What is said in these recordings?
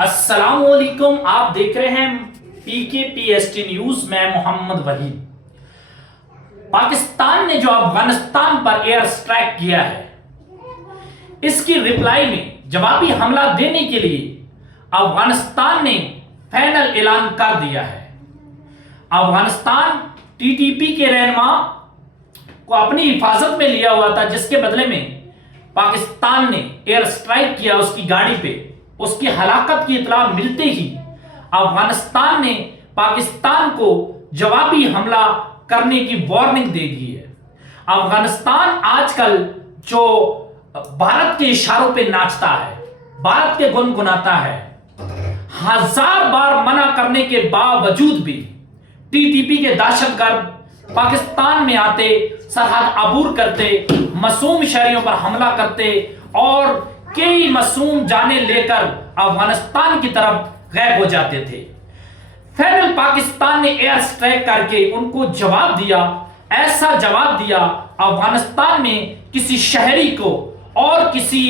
السلام علیکم، آپ دیکھ رہے ہیں پی کے پی ایس ٹی نیوز. میں محمد وحید. پاکستان نے جو افغانستان پر ایئر سٹرائک کیا ہے، اس کی ریپلائی میں جوابی حملہ دینے کے لیے افغانستان نے فائنل اعلان کر دیا ہے. افغانستان ٹی ٹی پی کے رہنما کو اپنی حفاظت میں لیا ہوا تھا، جس کے بدلے میں پاکستان نے ایئر سٹرائک کیا اس کی گاڑی پہ. اس کی ہلاکت کی اطلاع ملتے ہی افغانستان نے پاکستان کو جوابی حملہ کرنے کی وارننگ دے دی ہے. افغانستان آج کل جو بھارت کے اشاروں پہ ناچتا ہے، بھارت کے گنگناتا ہے، ہزار بار منع کرنے کے باوجود بھی ٹی ٹی پی کے دہشت گرد پاکستان میں آتے، سرحد عبور کرتے، معصوم شہریوں پر حملہ کرتے اور کئی معصوم جانیں لے کر افغانستان کی طرف غائب ہو جاتے تھے. فیڈرل پاکستان نے ایئر سٹرائک کر کے ان کو جواب دیا. ایسا جواب دیا افغانستان میں کسی شہری کو اور کسی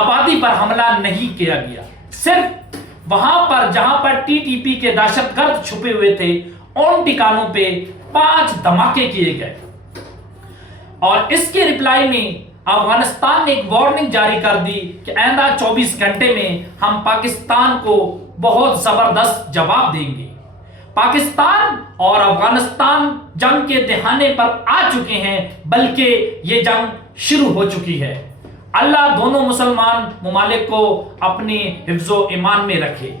آبادی پر حملہ نہیں کیا گیا. صرف وہاں پر جہاں پر ٹی ٹی پی کے دہشت گرد چھپے ہوئے تھے، ان ٹھکانوں پہ 5 دھماکے کیے گئے. اور اس کے ریپلائی میں افغانستان نے ایک وارننگ جاری کر دی کہ آئندہ 24 گھنٹے میں ہم پاکستان کو بہت زبردست جواب دیں گے. پاکستان اور افغانستان جنگ کے دہانے پر آ چکے ہیں، بلکہ یہ جنگ شروع ہو چکی ہے. اللہ دونوں مسلمان ممالک کو اپنی حفظ و ایمان میں رکھے.